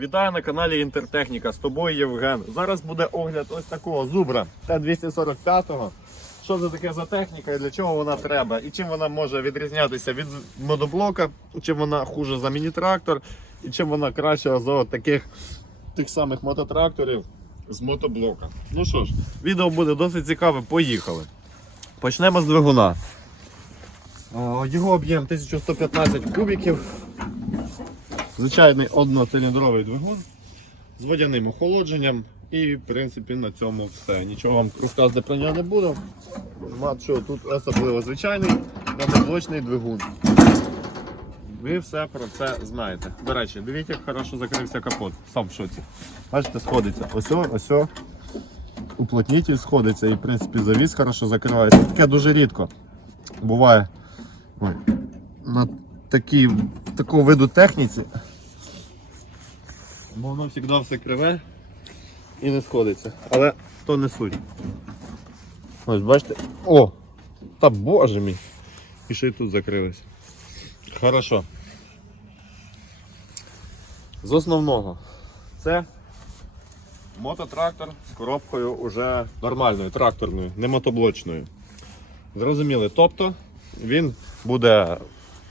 Вітаю на каналі Інтертехніка. З тобою Євген. Зараз буде огляд ось такого зубра Т-245. Що це таке за техніка і для чого вона треба? І чим вона може відрізнятися від моноблока, чим вона хуже за міні-трактор, і чим вона краща за таких тих самих мототракторів з мотоблока. Ну що ж, відео буде досить цікаве. Поїхали. Почнемо з двигуна. Його об'єм 1115 кубіків. Звичайний одноциліндровий двигун з водяним охолодженням. І в принципі на цьому все. Нічого вам розказувати про нього не буду. Мат, тут особливо звичайний моноблочний двигун. Ви все про це знаєте. До речі, дивіться, як хорошо закрився капот. Сам в шоці. Бачите, сходиться. Ось, ось. Уплотнитель сходиться і в принципі завіс хорошо закривається. Таке дуже рідко буває ой, на такій, такого виду техніці. Бо воно завжди все криве і не сходиться. Але то не суть. Ось бачите. О! Та боже мій! І ще й тут закрилися. Хорошо. З основного це мототрактор з коробкою уже нормальною, тракторною, не мотоблочною. Зрозуміли, тобто він буде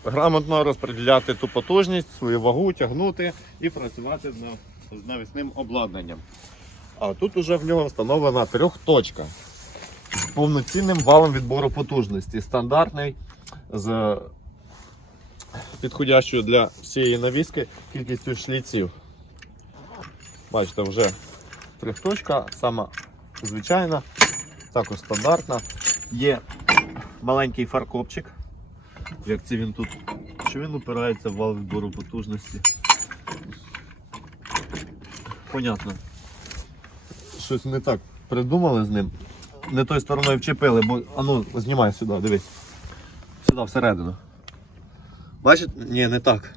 грамотно розподіляти ту потужність, свою вагу, тягнути і працювати з- навісним обладнанням. А тут уже в нього встановлена трьохточка з повноцінним валом відбору потужності. Стандартний з підходящою для всієї навіски кількістю шліців. Бачите, вже трьохточка, сама звичайна, також стандартна. Є маленький фаркопчик. Як це він тут? Що він упирається в вал відбору потужності? Понятно. Щось не так придумали з ним. Не той стороною вчепили, бо. А ну, знімай сюди, дивись. Сюди всередину. Бачите? Ні, не так.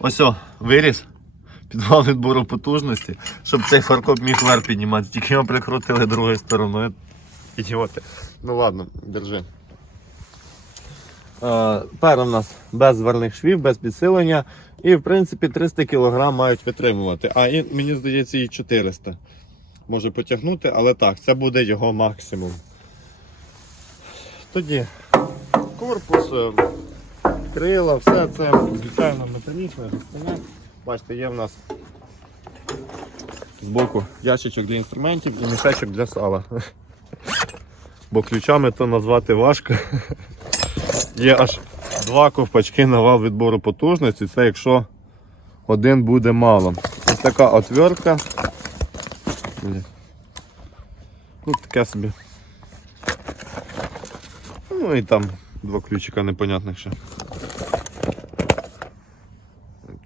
Ось о, виріс. Підвал відбору потужності, щоб цей фаркоп міг вверх піднімати. Тільки його прикрутили другою стороною. Ідіоти. Ну ладно, держи. Е, Пер у нас без зверних швів, без підсилення. І в принципі 300 кг мають витримувати. А і, мені здається, і 400 може потягнути, але так, це буде його максимум. Тоді корпус, е, крила, все це звичайно жестяне. Бачите, є в нас збоку ящичок для інструментів і мішечок для сала. Бо ключами то назвати важко. Є аж два ковпачки на вал відбору потужності. Це якщо один буде мало. Ось така отвертка. Ну, таке собі. Ну і там два ключика непонятних ще.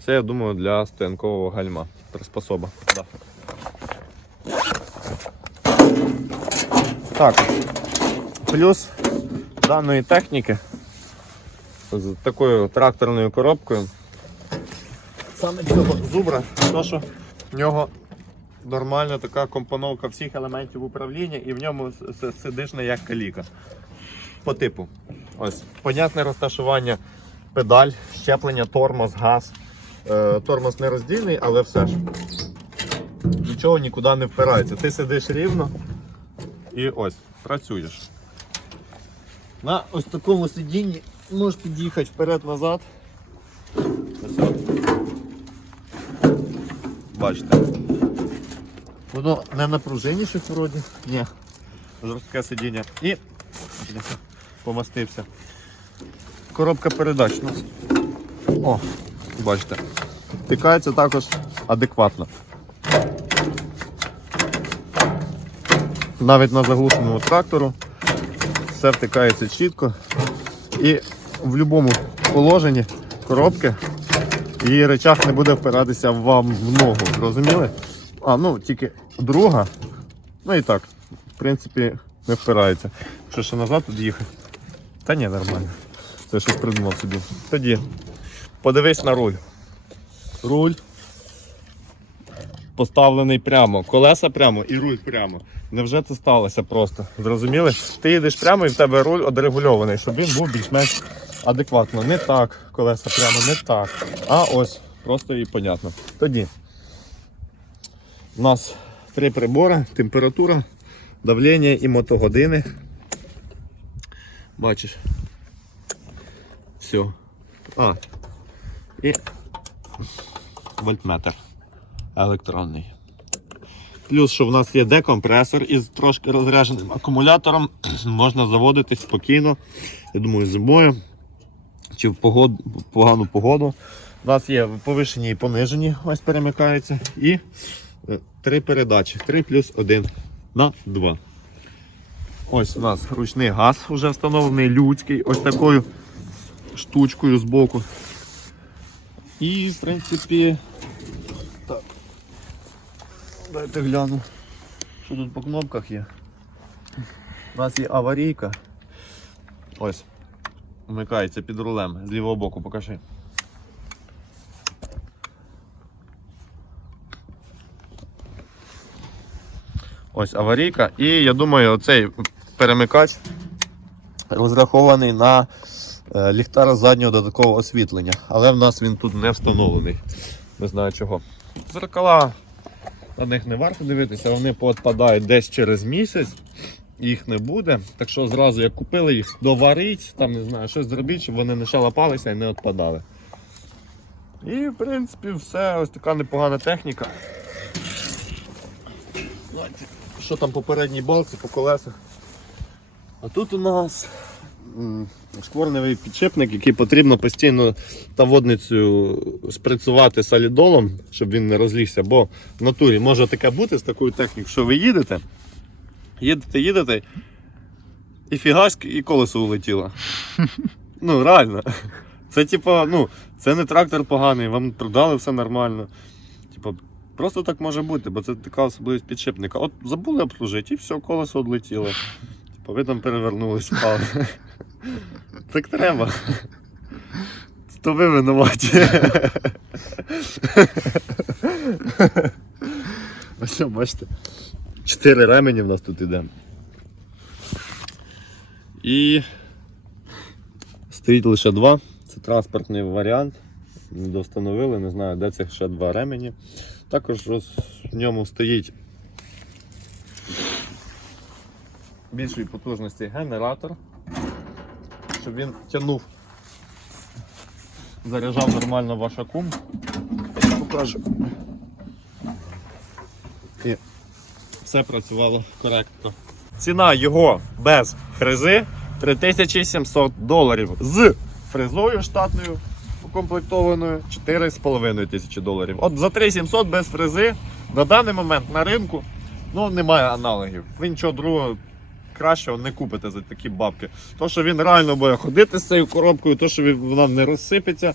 Це, я думаю, для стоянкового гальма. Приспособа. Да. Так. Плюс даної техніки з такою тракторною коробкою. Саме цього зубра, то що в нього нормальна така компоновка всіх елементів управління і в ньому сидиш не як каліка. По типу. Ось, понятне розташування педаль, щеплення, тормоз, газ. Е, тормоз не роздільний, але все ж нічого нікуди не впирається. Ти сидиш рівно і ось, працюєш. На ось такому сидінні можеш під'їхати вперед-назад. Ось. Бачите. Воно не на пружині щось вроді. Ні. Жорстке сидіння. І помастився. Коробка передач у нас. О, бачите. Втикається також адекватно. Навіть на заглушеному трактору все втикається чітко. І в будь-якому положенні коробки її речах не буде впиратися вам в ногу. Розуміли? А, ну тільки друга. Ну і так, в принципі, не впирається. Якщо ще назад тут їхати. Та ні, нормально. Це щось придумав собі. Тоді подивись на руль. Руль поставлений прямо, колеса прямо і руль прямо. Невже це сталося просто? Зрозуміли? Ти їдеш прямо і в тебе руль одрегульований, щоб він був більш-менш адекватно. Не так, колеса прямо, не так. А ось просто і понятно. Тоді у нас три прибори, температура, давлення і мотогодини. Бачиш. Все. А. І вольтметр електронний. Плюс, що в нас є декомпресор із трошки розрядженим акумулятором, можна заводити спокійно. Я думаю, зимою чи в погод, в погану погоду. У нас є повишені і понижені, ось перемикаються. І е, три передачі. 3 плюс 1 на 2. Ось у нас ручний газ вже встановлений, людський, ось такою штучкою збоку. І, в принципі, так. Дайте гляну. Що тут по кнопках є? У нас є аварійка. Ось. Вмикається під рулем. З лівого боку покажи. Ось аварійка. І я думаю, оцей перемикач розрахований на е, ліхтар заднього додаткового освітлення. Але в нас він тут не встановлений. Не знаю чого. Зеркала на них не варто дивитися, вони поотпадають десь через місяць, їх не буде. Так що зразу як купили їх, доваріть, там не знаю, щось зробіть, щоб вони не шалапалися і не відпадали. І в принципі все, ось така непогана техніка. Що там по передній по колесах. А тут у нас шкворневий підшипник, який потрібно постійно та водницю спрацювати солідолом, щоб він не розлігся, бо в натурі може таке бути з такою технікою, що ви їдете, їдете, їдете, і фігаськ, і колесо улетіло. Ну, реально. Це типа, ну, це не трактор поганий, вам продали все нормально. Типа, просто так може бути, бо це така особливість підшипника. От забули обслужити і все, колесо відлетіло. Типа, ви там перевернулись, впали. Так треба. То ви винуваті. Ось бачите. Чотири ремені в нас тут іде. І стоїть лише два. Це транспортний варіант. Не достановили, не знаю, де цих ще два ремені. Також в ньому стоїть більшої потужності генератор, щоб він тягнув, заряджав нормально ваш акум. Покажу. І все працювало коректно. Ціна його без фрези 3700 доларів. З фрезою штатною укомплектованою 4,5 тисячі доларів. От за 3700 без фрези на даний момент на ринку ну, немає аналогів. Ви нічого другого кращого не купите за такі бабки. То, що він реально буде ходити з цією коробкою, то, що вона не розсипеться.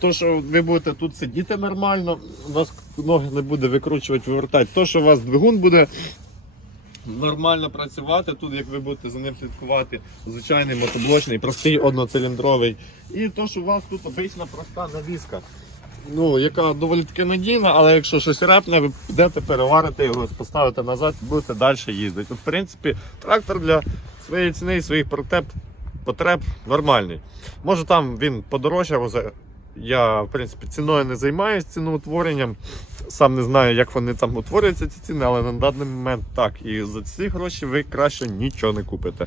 То, що ви будете тут сидіти нормально, у вас ноги не буде викручувати, вивертати. То, що у вас двигун буде нормально працювати, тут як ви будете за ним слідкувати, звичайний мотоблочний, простий одноциліндровий. І то, що у вас тут обична проста навіска. Ну, яка доволі таки надійна, але якщо щось репне, ви підете переварите його, поставите назад, будете далі їздити. В принципі, трактор для своєї ціни і своїх потреб, потреб нормальний. Може там він подорожчав. Я, в принципі, ціною не займаюся ціноутворенням. Сам не знаю, як вони там утворюються ці ціни, але на даний момент так. І за ці гроші ви краще нічого не купите.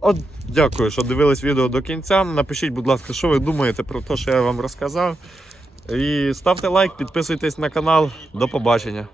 От дякую, що дивились відео до кінця. Напишіть, будь ласка, що ви думаєте про те, що я вам розказав. І ставте лайк, підписуйтесь на канал. До побачення.